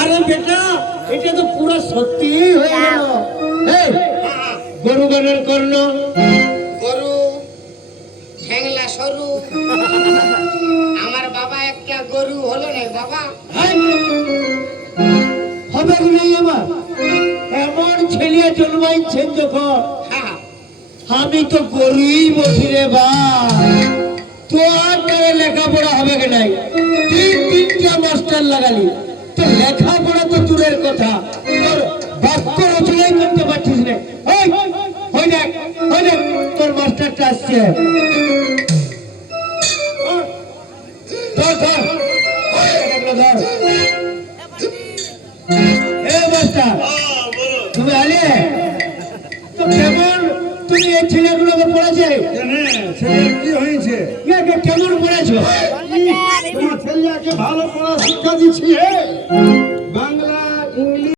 আরে বেটা এটা তো পুরো সত্যি হয়ে গেল। এই গরু গণের কর্ণ, গরু ঠ্যাংলা সরু। আমার বাবা একটা গরু হলো না বাবা। হবে কি নাই আমার এমন ছেলে জন্মাইছেন যখন হ্যাঁ আমি তো গরুই বসি রে ভাই। তোর লেখাপড়া হবে কি নাই? তিনটা মাস্টার লাগালি, তোর লেখাপড়া তো দূরের কথা, তোর বাক্য রচনাই করতে পারছিস না। ওই দেখ তোর মাস্টারটা আসছে। ধর ধর ধর। এ মাস্টার তুমি আলে তো কেমন তুমি এই ছেলেগুলোকে পড়াছে? কি হয়েছে? কেমন পড়েছো? তোমার ছেলেকে ভালো পড়া শিক্ষা দিচ্ছি।